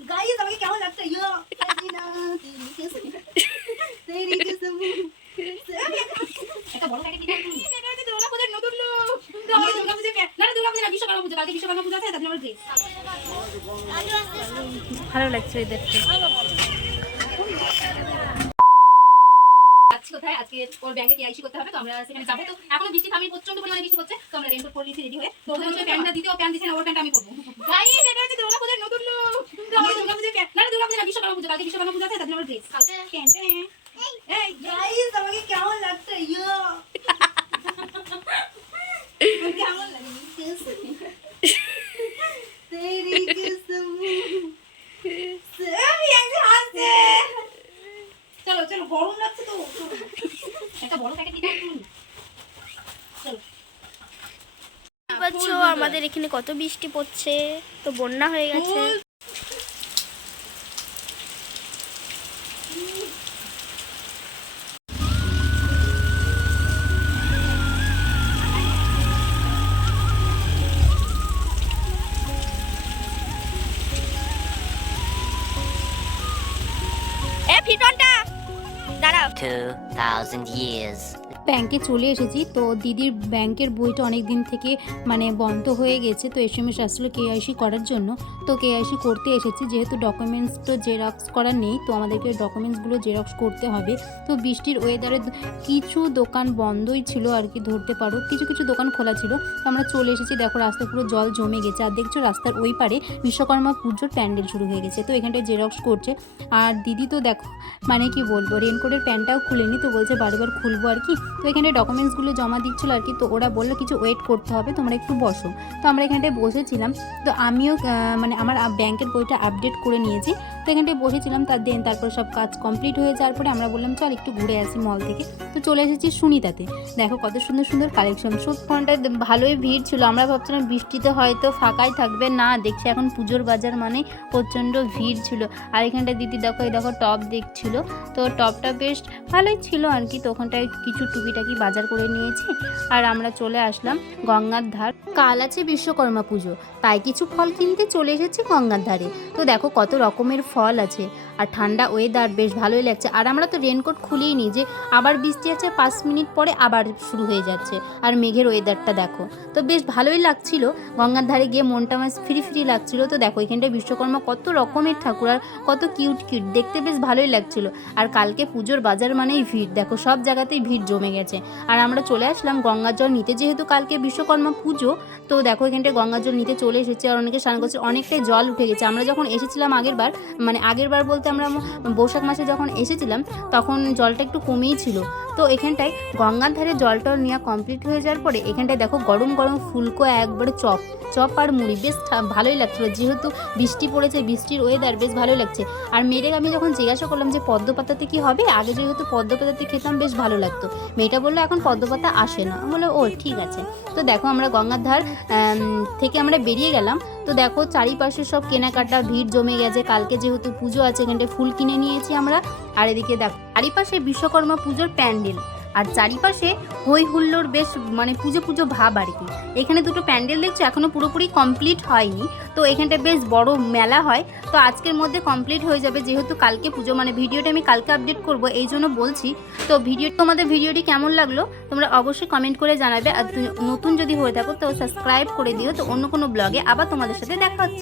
Guys আমাকে কেমন লাগছে? ইয়ো কাজিনা তেরি কিসম তেরি কিসম একটা বড় প্যাকেট দিতে এটা হচ্ছে দুর্গাপূজার নতুন লুক। আমাকে দুর্গাপূজার না না দুর্গাপূজা না বিশ্বকর্মা পূজা কালকে বিশ্বকর্মা পূজা আছে তার আমার ড্রেস ভালো লাগছে ওই দেখতে। কোথায়? আজকে ওর ব্যাগে কেআইসি করতে হবে তো আমরা সেখানে যাব। তো এখনও বৃষ্টি থামি প্রচণ্ড পরিমাণে বৃষ্টি হচ্ছে তো আমরা রেনকোট পরে নিয়েছি রেডি হয়ে। তো প্যান্টটা দিতে ও প্যান্ট দিচ্ছে না ওর প্যান্ট আমি করব গাইস এটা হচ্ছে দুর্গাপূজার নতুন লুক আমাকে দুর্গাপূজার প্যা- না না দুর্গাপূজা না কালকে বিশ্বকর্মা পূজা আছে তার জন্য ড্রেস এই গাইস আমাকে কেমন লাগছে? ইয়ো। কেমন লাগে তেরি কিসম আমি একজন হাসছে। চলো চলো গরম লাগছে তো। একটা বড় প্যাকেট দিতে হবে না? চলো। পাচ্ছ আমাদের এখানে কত বৃষ্টি পড়ছে। তো বন্যা হয়ে গেছে। 2,000 years ব্যাংকে চলে এসেছি। তো দিদির ব্যাংকের বইটা অনেক দিন থেকে মানে বন্ধ হয়ে গেছে। তো এস এম এস আসলো কেআইসি করার জন্য। তো কেআইসি করতে এসেছি। যেহেতু ডকুমেন্টস তো জেরক্স করা নেই, তো আমাদেরকে ডকুমেন্টসগুলো জেরক্স করতে হবে। তো বৃষ্টির ওয়েদারে কিছু দোকান বন্ধই ছিল আর কি, ধরতে পারো। কিছু কিছু দোকান খোলা ছিল। তো আমরা চলে এসেছি। দেখো রাস্তা পুরো জল জমে গেছে। আর দেখছ রাস্তার ওই পারে বিশ্বকর্মা পুজোর প্যান্ডেল শুরু হয়ে গেছে। তো এখানটায় জেরক্স করছে। আর দিদি তো দেখো মানে কি বলব রেনকোটের প্যান্টটাও খুলেনি। তো বলছে বারবার খুলবো আর কি। তো এখানে ডকুমেন্টসগুলো জমা দিচ্ছিল আর কি, তো ওরা বলল কিছু ওয়েট করতে হবে, তোমরা একটু বসো। তো আমরা এখানটায় বসেছিলাম। তো আমিও মানে আমার ব্যাংকের বইটা আপডেট করে নিয়েছি। এখানটায় বসেছিলাম তার দেন তারপর সব কাজ কমপ্লিট হয়ে যাওয়ার পরে আমরা বললাম, চল একটু ঘুরে আসি মল থেকে। তো চলে এসেছি সুনিতাতে। দেখো কত সুন্দর সুন্দর কালেকশন সব ফোনটায় ভালোই ভিড় ছিল। আমরা ভাবছিলাম বৃষ্টিতে হয়তো ফাঁকাই থাকবে। না, দেখছি এখন পুজোর বাজার মানে প্রচণ্ড ভিড় ছিল। আর এখানটায় দিদি দেখো, এই দেখো টপ দেখছিল। তো টপটা বেশ ভালোই ছিল আর কি তো ওখানটায় কিছু টুকিটাকি বাজার করে নিয়েছি। আর আমরা চলে আসলাম গঙ্গার ধার। কাল আছে বিশ্বকর্মা পুজো। তাই কিছু ফল কিনতে চলে এসেছি গঙ্গার ধারে। তো দেখো কত রকমের ফল আছে। আর ঠান্ডা ওয়েদার বেশ ভালোই লাগছে। আর আমরা তো রেনকোট খুলেই নিই যে আবার বৃষ্টি আছে, পাঁচ মিনিট পরে আবার শুরু হয়ে যাচ্ছে। আর মেঘের ওয়েদারটা দেখো। তো বেশ ভালোই লাগছিল। গঙ্গার ধারে গিয়ে মনটা আমার ফ্রি ফ্রি লাগছিল। তো দেখো এখানটায় বিশ্বকর্মা কত রকমের ঠাকুর আর কত কিউট কিউট দেখতে বেশ ভালোই লাগছিল। আর কালকে পুজোর বাজার মানেই ভিড়। দেখো, সব জায়গাতেই ভিড় জমে গেছে। আর আমরা চলে আসলাম গঙ্গার জল নিতে। যেহেতু কালকে বিশ্বকর্মা পুজো, তো দেখো, এখানটায় গঙ্গার জল নিতে চলে এসেছে। আর অনেকে স্নান করছে, অনেকটাই জল উঠে গেছে। আমরা যখন এসেছিলাম আগের বার মানে আগের বার বলতে আমরা বৈশাখ মাসে যখন এসেছিলাম, তখন জলটা একটু কমেই ছিল। তো এখানটায় গঙ্গার ধারে জলটা নেওয়া কমপ্লিট হয়ে যাওয়ার পরে এখানটায় দেখো গরম গরম ফুলকো একবারে চপ চপ আর মুড়ি। বেশ ভালোই লাগছিল। যেহেতু বৃষ্টি পড়েছে, বৃষ্টির ওয়েদার বেশ ভালোই লাগছে। আর মেয়েটাকে আমি যখন জিজ্ঞাসা করলাম যে পদ্ম পাতাতে কি হবে, আগে যেহেতু পদ্ম পাতাতে খেতাম বেশ ভালো লাগতো। মেয়েটা বলল, এখন পদ্ম পাতা আসে না। বলল ও, ঠিক আছে। তো দেখো আমরা গঙ্গার ধার থেকে আমরা বেরিয়ে গেলাম। তো দেখো, চারিপাশে সব কেনাকাটার ভিড় জমে গেছে। কালকে যেহেতু পুজো আছে, এখানটায় ফুল কিনে নিয়েছি আমরা। আর এদিকে দেখো, চারিপাশে বিশ্বকর্মা পুজোর প্যান্ডেল। আর চারিপাশে হই হুল্লোর বেশ মানে পুজো পুজো ভাব আর কি। এখানে দুটো প্যান্ডেল দেখছ এখনও পুরোপুরি কমপ্লিট হয়নি। তো এখানটা বেশ বড় মেলা হয়। তো আজকের মধ্যে কমপ্লিট হয়ে যাবে, যেহেতু কালকে পুজো মানে ভিডিওটা আমি কালকে আপডেট করব, এই জন্য বলছি। তো ভিডিও, তোমাদের ভিডিওটি কেমন লাগল, তোমরা অবশ্যই কমেন্ট করে জানাবে। আর নতুন যদি হয়ে থাকো, তো সাবস্ক্রাইব করে দিও। তো অন্য কোনো ব্লগে আবার তোমাদের সাথে দেখা হচ্ছে।